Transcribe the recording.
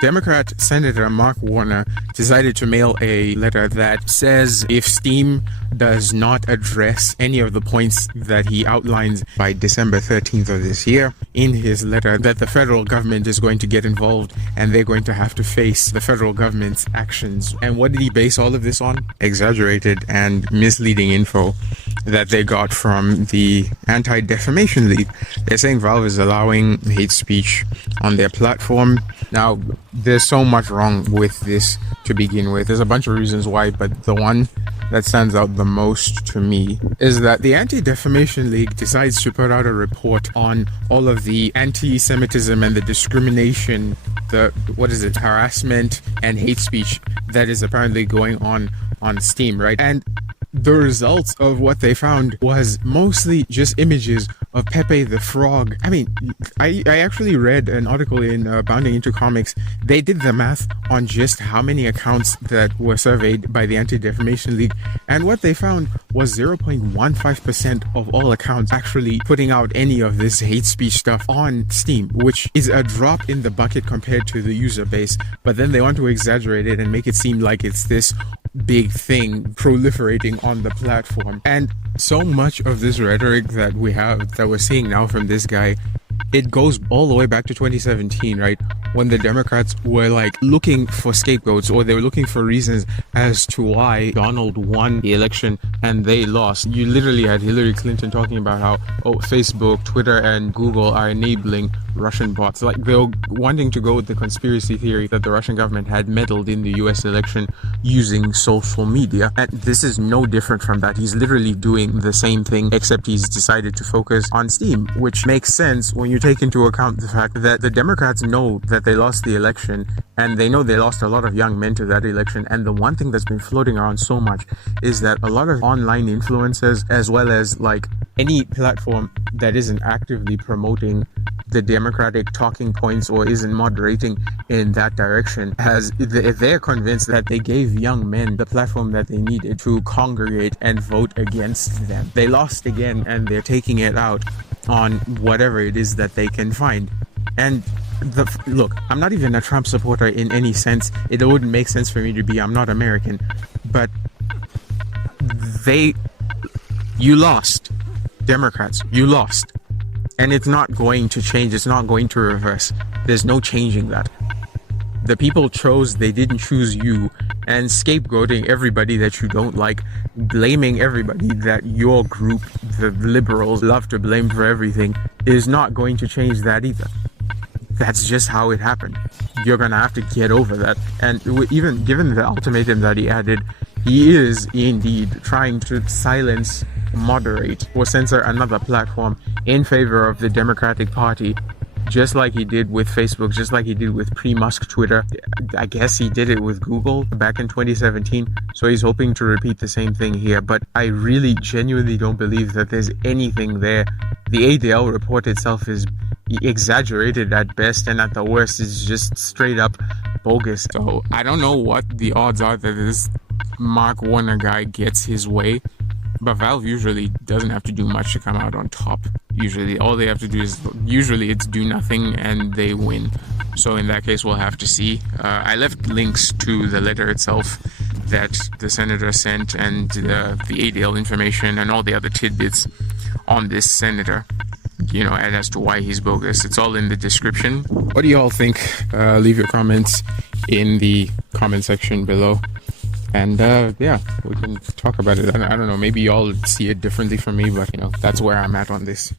Democrat Senator Mark Warner decided to mail a letter that says if Steam does not address any of the points that he outlines by December 13th of this year in his letter, that the federal government is going to get involved and they're going to have to face the federal government's actions. And what did he base all of this on? Exaggerated and misleading info that they got from the Anti-Defamation League. They're saying Valve is allowing hate speech on their platform. Now, there's so much wrong with this to begin with. There's a bunch of reasons why, but the one that stands out the most to me is that the Anti-Defamation League decides to put out a report on all of the anti-Semitism and the discrimination, the harassment and hate speech that is apparently going on Steam, right? And the results of what they found was mostly just images of Pepe the Frog. I mean, I actually read an article in Bounding Into Comics. They did the math on just how many accounts that were surveyed by the Anti-Defamation League, and what they found was 0.15% of all accounts actually putting out any of this hate speech stuff on Steam, which is a drop in the bucket compared to the user base. But then they want to exaggerate it and make it seem like it's this big thing proliferating on the platform. And so much of this rhetoric that we're seeing now from this guy, it goes all the way back to 2017, right? When the Democrats were like looking for scapegoats, or they were looking for reasons as to why Donald won the election and they lost. You literally had Hilary Clinton talking about how, Facebook, Twitter, and Google are enabling Russian bots. Like, they were wanting to go with the conspiracy theory that the Russian government had meddled in the US election using social media. And this is no different from that. He's literally doing the same thing, except he's decided to focus on Steam, which makes sense when you take into account the fact that the Democrats know that they lost the election, and they know they lost a lot of young men to that election. And the one thing that's been floating around so much is that a lot of online influencers, as well as like any platform that isn't actively promoting the Democratic talking points or isn't moderating in that direction, they're convinced that they gave young men the platform that they needed to congregate and vote against them. They lost again, and they're taking it out on whatever it is that they can find. And look, I'm not even a Trump supporter in any sense. It wouldn't make sense for me to be. I'm not American. But you lost. Democrats, you lost. And it's not going to change. It's not going to reverse. There's no changing that. The people chose, they didn't choose you. And scapegoating everybody that you don't like, blaming everybody that your group, the liberals, love to blame for everything, is not going to change that either. That's just how it happened. You're going to have to get over that. And even given the ultimatum that he added, he is indeed trying to silence, moderate, or censor another platform in favor of the Democratic Party, just like he did with Facebook, just like he did with pre-Musk Twitter. I guess he did it with Google back in 2017, so he's hoping to repeat the same thing here. But I really genuinely don't believe that there's anything there. The ADL report itself is exaggerated at best, and at the worst is just straight up bogus. So I don't know what the odds are that this Mark Warner guy gets his way, but Valve usually doesn't have to do much to come out on top. Usually all they have to do is, it's do nothing and they win. So in that case, we'll have to see. I left links to the letter itself that the senator sent, and the ADL information and all the other tidbits on this senator, and as to why he's bogus. It's all in the description. What do you all think? Leave your comments in the comment section below. And we can talk about it. I don't know, maybe y'all see it differently from me, but that's where I'm at on this.